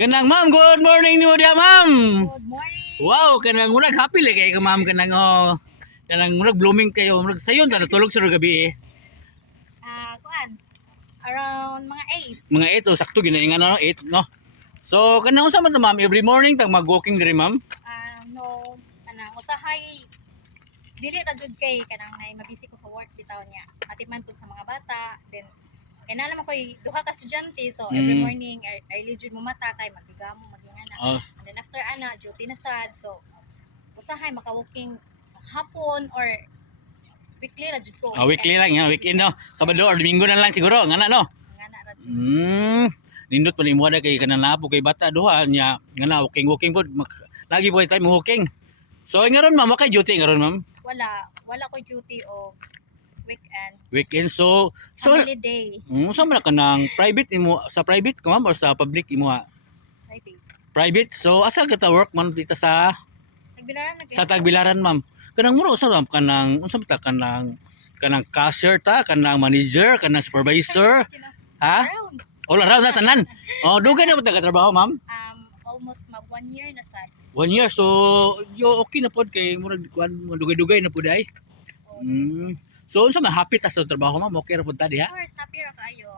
Kanang ma'am, good morning niyo dia ma'am. Good morning. Wow, kanang murag happy lagi kay ka ma'am kanang kanang murag blooming kayo, murag sayon ta natulog sa gabi eh. Kuan. Around mga 8. Mga 8 o sakto ginaingan no 8 no. So kanang usa man ta ma'am every morning tag mag-walking diri ma'am. No, kanang usahay dili ra jud kay kanang nay mabisi ko sa work bitaw niya. Atiman pud sa mga bata, then kaya na naman ko'y duha ka estudyante, so every morning early jud mo mata kay magdigamo magingana. And then after ana duty na sad, so usahay maka-walking hapon or weekly ra jud ko. Weekly lang yan, weekend no. Sabado or Domingo na lang siguro, ngana no. Ngana ra jud. Nindot pa ni mo kay kanang napo kay bata duha nya ngana walking pod lagi po tayo walking. So ngaron ma'am, kay duty ngaron ma'am. Wala ko duty o Weekend so family day. Sa man ka nang private imo sa private ka ma'am or sa public imo private. So asa ka ta work man dito sa Tagbilaran ma'am. Kanang mura usa ma'am kanang unsa ta kanang cashier ta, kanang manager, kanang supervisor. Ha? All around na tanan. Dugay na ba ta trabaho ma'am? Almost mag 1 year na sad. 1 year, so yo okay na pod kay murag kuan dugay-dugay na pod ay. So unsa man happy ta sa trabaho ma'am? Okay ra pod ta diha? Of course, happy ra kayo.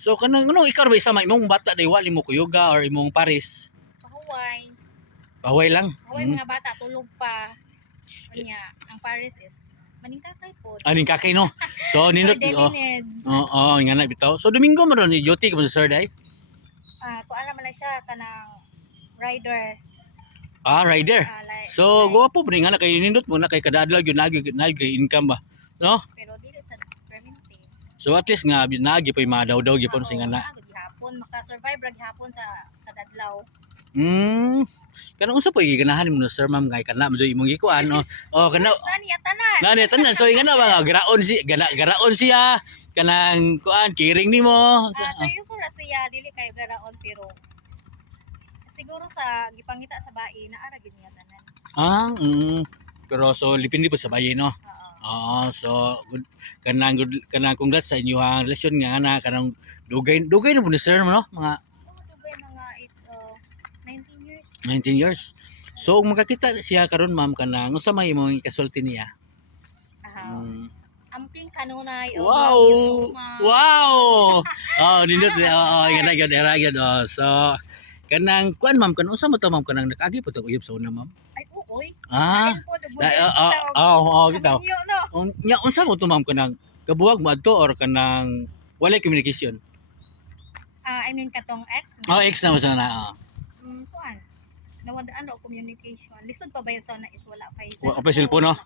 So kanang ikaw ba isa man imong bata day wali mo kuyoga or imong paris? Pahuway. Pahuway lang. Pahuway mga bata tulog pa. Unya, ang Paris is maningkakay po. Aning kakay no. So nindot daily needs. nga na bitaw. So Domingo man ron ni duty ka sa sir day? Kuan naman na siya kanang rider. Rider. So guwapo ba nga na kay nindot mo na kay kada adlaw gyud nagi income ba? No? Pero dili sa permanente. So at least nga nagi pa madaw-daw gyapon sing ana. Gihapon maka-survive ra gihapon sa kadadlaw. Kanang usa po giganahan mo na sir ma'am kay kana mo imong gikuan kana Nani tanan so ingana ba garaon siya kanang kuan kiring nimo. Seryoso ra siya dili kayo garaon pero siguro sa gipangita sa bae naara gyud niya tanan. Pero so lipindi po sa bayi no. So good kanang congrats sa inyong relasyon nga ana kanang dugay na po ni sir no mga 19 years. So magkakita siya karon ma'am kanang unsa may imong ikasulti niya? Amping kanunay o wow. Nindot era gyud. So kanang kuan ma'am kanang unsa man to ma'am kanang nakaagi po ta uyab sa una ma'am? Ay uoy. Bitaw. Nya unsa mo to ma'am kanang kabuwag mo adto or kanang walay communication? I mean katong ex. Ex na mo sana. Kuan. Nawadaan ra communication. Lisod pa ba sa na is wala pa isa. Wala pa cellphone no.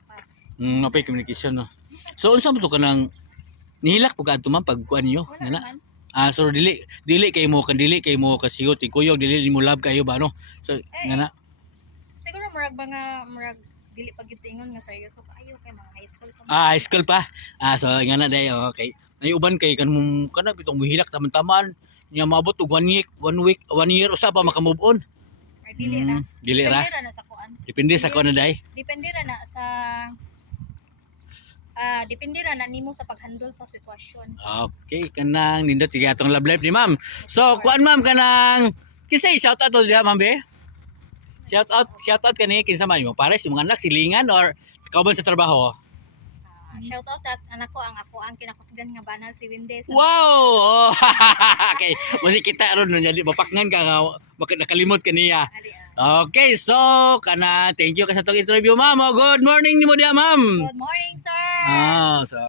Apay communication no. So unsa mo to kanang nihilak pag adto ma'am pag kuan niyo? Ngana? So dili kay mo kasiyo tiguyog dili mo love kayo ba no? So ngana. Siguro murag dili pag gitingon nga seryoso kaayo kay mga high school pa. High school pa. So ngana day okay. Ay uban kay kanang bitong muhilak taman-taman nya maabot og 1 year usa pa maka-move on. Dili ra. Dili ra. Depende ra na sa kuan. Depende sa kuan day. Depende ra na sa depende ra na nimo sa paghandle sa sitwasyon. Okay, kanang nindot sige atong love life ni ma'am. So kuan ma'am kanang kinsa shout out to diha ma'am be? Shout out kani kinsa man mo pares yung mga anak silingan or kauban sa trabaho? Shout out at anak ko ang kinakusgan nga banal si Windes. Wow! Okay, muli kita ron nya mapakngan ka nga nakalimot kaniya. Okay, so thank you ka sa tong interview ma'am. Good morning nimo diha ma'am. Good morning sir. So